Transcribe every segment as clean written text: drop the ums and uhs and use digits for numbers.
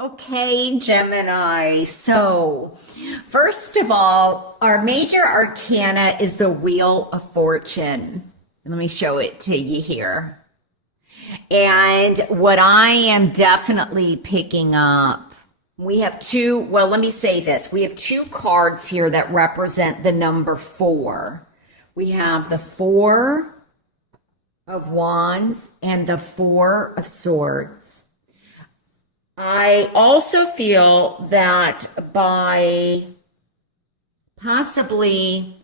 Okay, Gemini. So, first of all, our major arcana is the Wheel of Fortune. Let me show it to you here. And what I am definitely picking up, we have two, well, let me say this. We have two cards here that represent the number four. We have the Four of Wands and the Four of Swords. I also feel that by possibly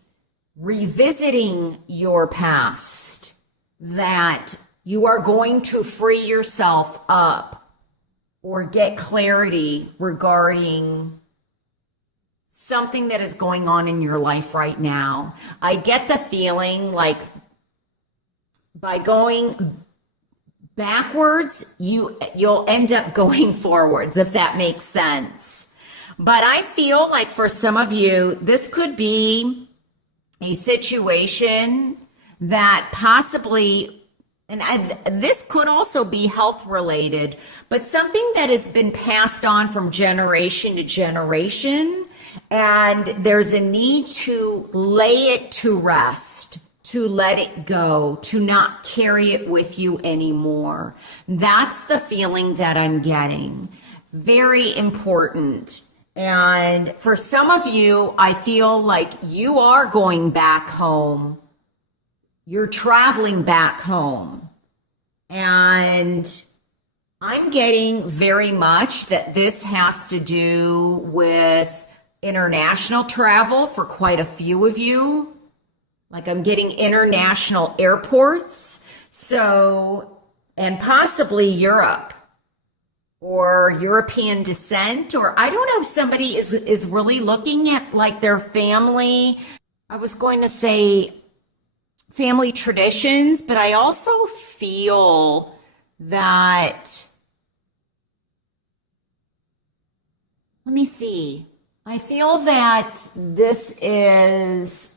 revisiting your past, that you are going to free yourself up or get clarity regarding something that is going on in your life right now. I get the feeling like by going backwards, you'll end up going forwards, if that makes sense. But I feel like for some of you, this could be a situation that possibly, and this could also be health related, but something that has been passed on from generation to generation, and there's a need to lay it to rest, to let it go, to not carry it with you anymore. That's the feeling that I'm getting. Very important. And for some of you, I feel like you are going back home. You're traveling back home. And I'm getting very much that this has to do with international travel for quite a few of you. Like I'm getting international airports. So, and possibly Europe or European descent, or I don't know if somebody is really looking at like their family. I was going to say family traditions, but I also feel that, let me see. I feel that this is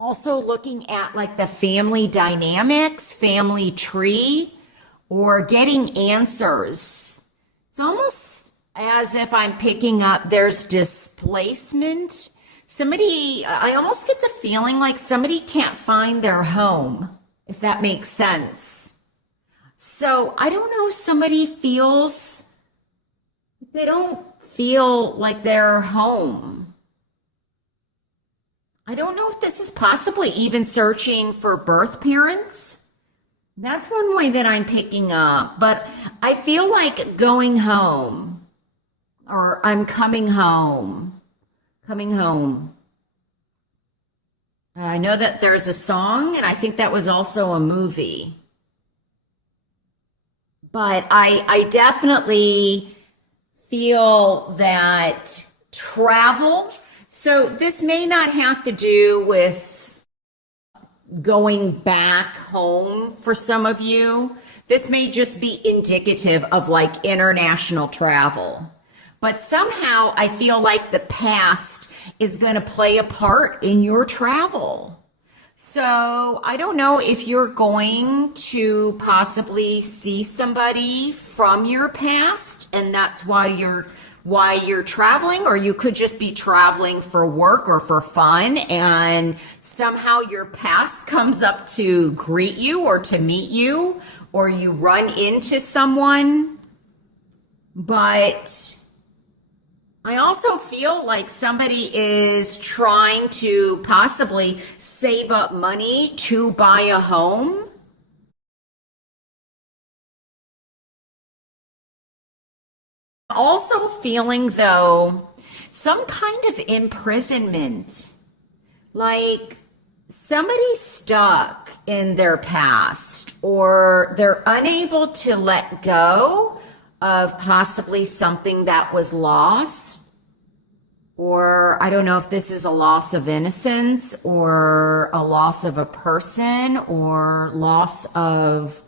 also looking at like the family dynamics, family tree, or getting answers. It's almost as if I'm picking up there's displacement. Somebody, I almost get the feeling like somebody can't find their home, if that makes sense. So I don't know if somebody feels, they don't feel like they're home. I don't know if this is possibly even searching for birth parents. That's one way that I'm picking up, but I feel like going home, or I'm coming home, coming home. I know that there's a song, and I think that was also a movie. But I definitely feel that travel, so this may not have to do with going back home for some of you. This may just be indicative of like international travel. But somehow I feel like the past is going to play a part in your travel. So I don't know if you're going to possibly see somebody from your past and that's why you're traveling, or you could just be traveling for work or for fun and somehow your past comes up to greet you or to meet you, or you run into someone. But I also feel like somebody is trying to possibly save up money to buy a home. Also feeling though some kind of imprisonment, like somebody's stuck in their past or they're unable to let go of possibly something that was lost. Or I don't know if this is a loss of innocence or a loss of a person or loss of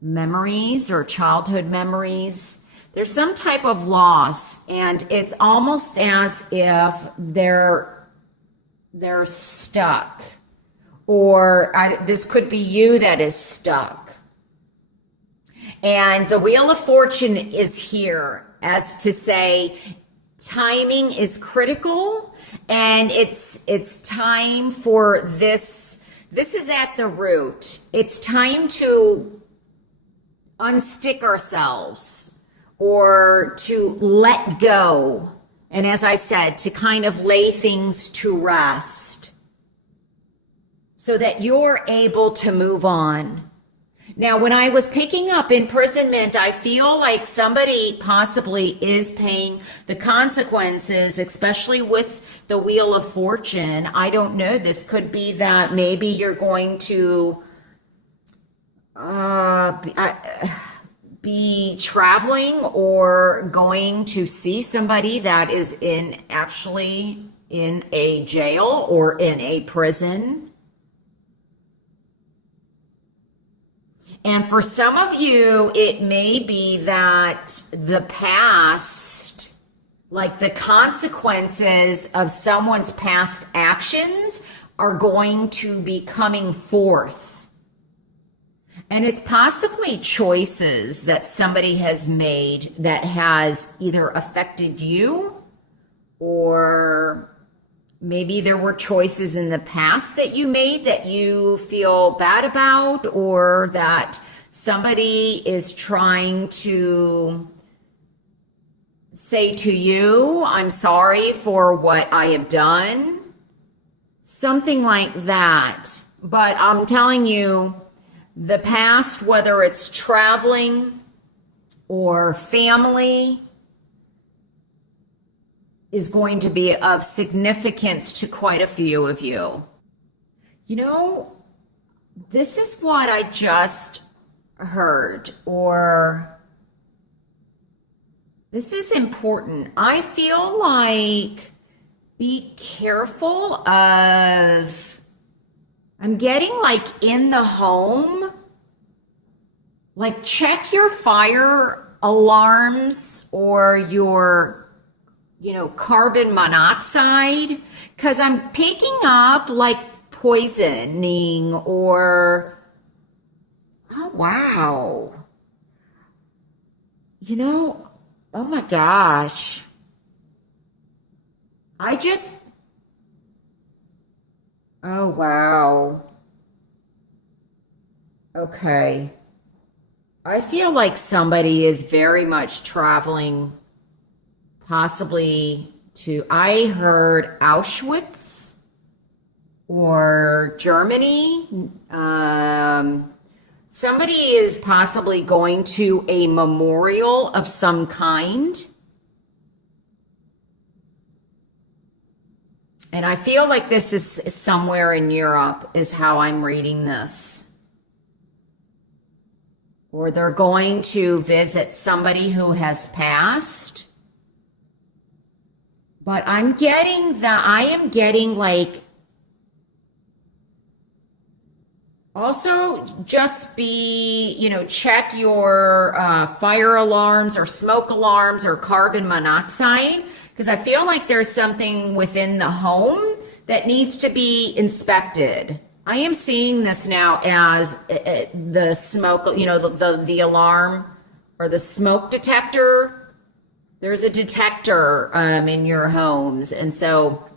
memories or childhood memories. There's some type of loss, and it's almost as if they're stuck, or this could be you that is stuck. And the Wheel of Fortune is here as to say timing is critical, and it's time for this. This is at the root. It's time to unstick ourselves or to let go. And as I said, to kind of lay things to rest so that you're able to move on. Now, when I was picking up imprisonment, I feel like somebody possibly is paying the consequences, especially with the Wheel of Fortune. I don't know. This could be that maybe you're going to be traveling or going to see somebody that is actually in a jail or in a prison. And for some of you, it may be that the past, like the consequences of someone's past actions, are going to be coming forth. And it's possibly choices that somebody has made that has either affected you, or maybe there were choices in the past that you made that you feel bad about, or that somebody is trying to say to you, I'm sorry for what I have done. Something like that. But I'm telling you, the past, whether it's traveling or family, is going to be of significance to quite a few of you. You know, this is what I just heard, or this is important. I feel like be careful of, I'm getting like in the home, like check your fire alarms or your carbon monoxide, because I'm picking up like poisoning or, oh, wow. Oh my gosh. Oh, wow. Okay. I feel like somebody is very much traveling possibly to, I heard Auschwitz or Germany. Somebody is possibly going to a memorial of some kind. And I feel like this is somewhere in Europe, is how I'm reading this. Or they're going to visit somebody who has passed. But I am getting like, also just check your fire alarms or smoke alarms or carbon monoxide, because I feel like there's something within the home that needs to be inspected. I am seeing this now as the smoke, the alarm or the smoke detector. There's a detector in your homes. And so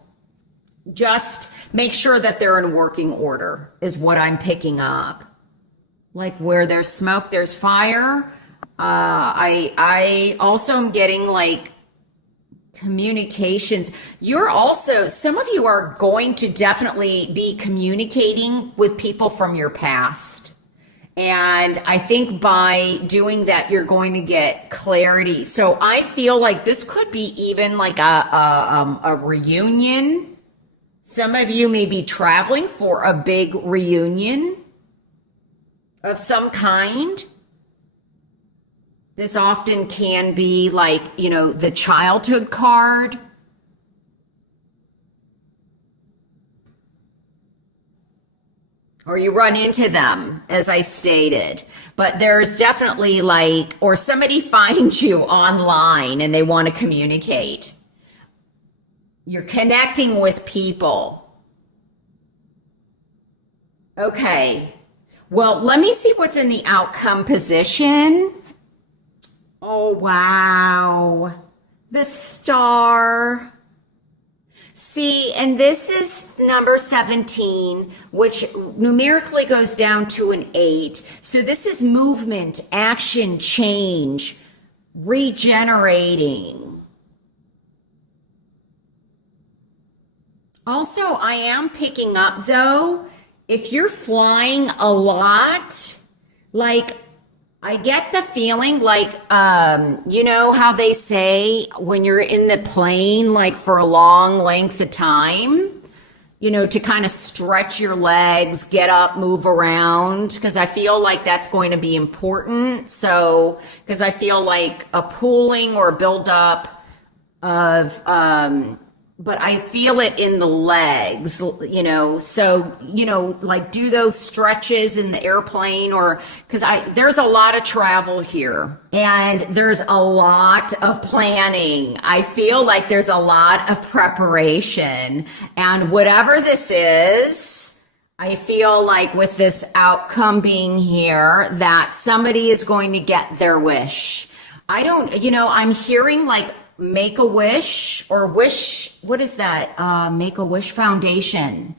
just make sure that they're in working order is what I'm picking up. Like where there's smoke, there's fire. I also am getting like communications. Some of you are going to definitely be communicating with people from your past. And I think by doing that, you're going to get clarity. So I feel like this could be even like a reunion. Some of you may be traveling for a big reunion of some kind. This often can be like, the childhood card. Or you run into them, as I stated. But there's definitely like, or somebody finds you online and they want to communicate. You're connecting with people. Okay. Well, let me see what's in the outcome position. Oh, wow. The star. See, and this is number 17, which numerically goes down to an 8. So this is movement, action, change, regenerating. Also, I am picking up, though, if you're flying a lot, like, I get the feeling like, you know how they say when you're in the plane, like for a long length of time, you know, to kind of stretch your legs, get up, move around, because I feel like that's going to be important. So, because I feel like a pooling or buildup of, but I feel it in the legs, you know, so, you know, like do those stretches in the airplane or, because there's a lot of travel here and there's a lot of planning. I feel like there's a lot of preparation, and whatever this is, I feel like with this outcome being here, that somebody is going to get their wish. I don't, you know, I'm hearing like, Make a Wish or Wish, what is that? Make a Wish Foundation.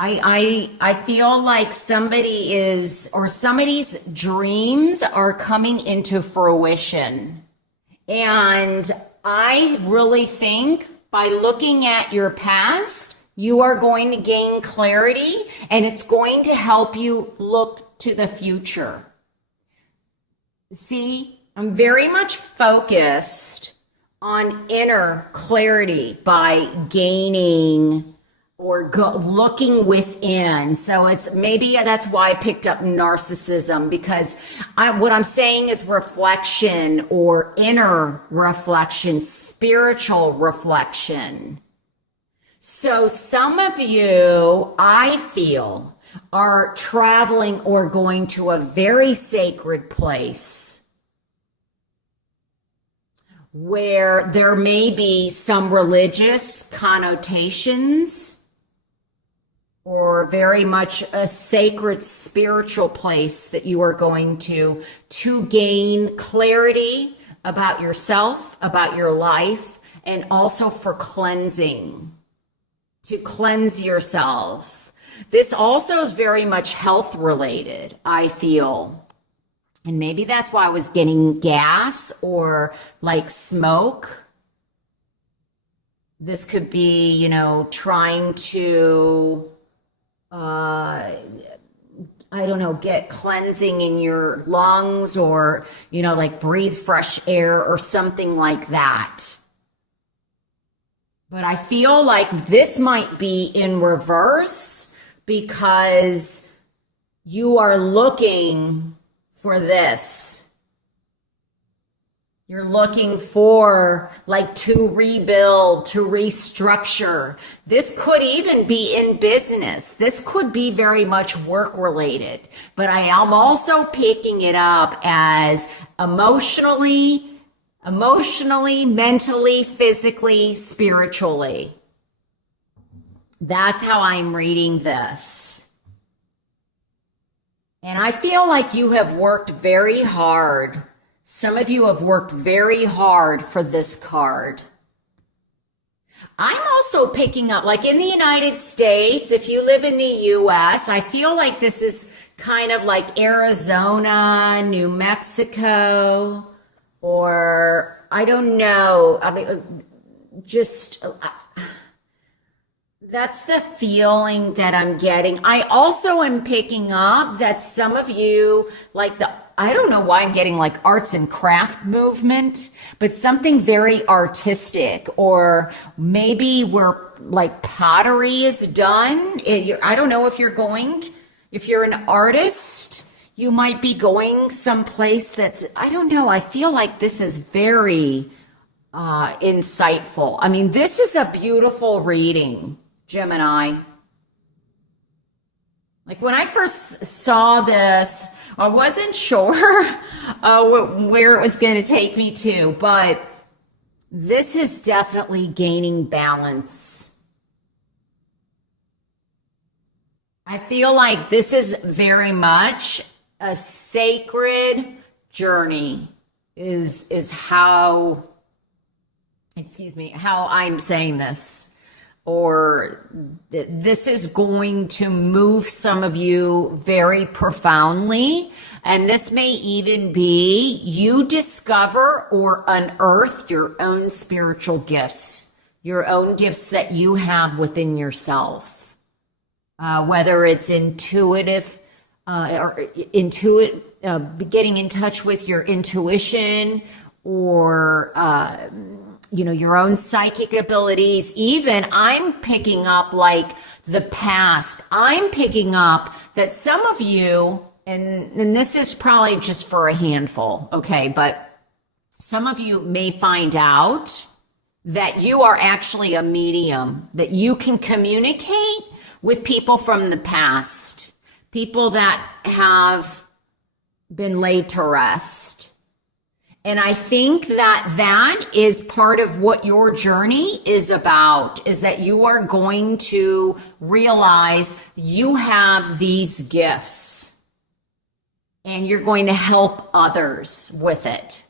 I feel like somebody is, or somebody's dreams are coming into fruition. And I really think by looking at your past, you are going to gain clarity, and it's going to help you look to the future. See, I'm very much focused on inner clarity by gaining or looking within. So it's maybe that's why I picked up narcissism, because what I'm saying is reflection or inner reflection, spiritual reflection. So some of you, I feel, are traveling or going to a very sacred place where there may be some religious connotations or very much a sacred spiritual place that you are going to gain clarity about yourself, about your life, and also for cleansing, to cleanse yourself. This also is very much health related, I feel. And maybe that's why I was getting gas or like smoke. This could be, you know, trying to, I don't know, get cleansing in your lungs or, you know, like breathe fresh air or something like that. But I feel like this might be in reverse because you are looking for this. You're looking for like to rebuild, to restructure. This could even be in business. This could be very much work related, but I am also picking it up as emotionally, mentally, physically, spiritually. That's how I'm reading this. And I feel like you have worked very hard. Some of you have worked very hard for this card. I'm also picking up, like in the United States, if you live in the US, I feel like this is kind of like Arizona, New Mexico, or I don't know. I mean, just that's the feeling that I'm getting. I also am picking up that some of you, like I don't know why I'm getting like arts and craft movement, but something very artistic, or maybe where like pottery is done. I don't know if you're an artist, you might be going someplace that's, I don't know. I feel like this is very insightful. I mean, this is a beautiful reading, Gemini. Like when I first saw this, I wasn't sure where it was going to take me to, but this is definitely gaining balance. I feel like this is very much a sacred journey is how, excuse me, how I'm saying this. Or this is going to move some of you very profoundly. And this may even be you discover or unearth your own spiritual gifts, your own gifts that you have within yourself. Whether it's intuitive, getting in touch with your intuition, or your own psychic abilities. Even I'm picking up like the past. I'm picking up that some of you, and this is probably just for a handful, okay, but some of you may find out that you are actually a medium, that you can communicate with people from the past, people that have been laid to rest. And I think that that is part of what your journey is about, is that you are going to realize you have these gifts and you're going to help others with it.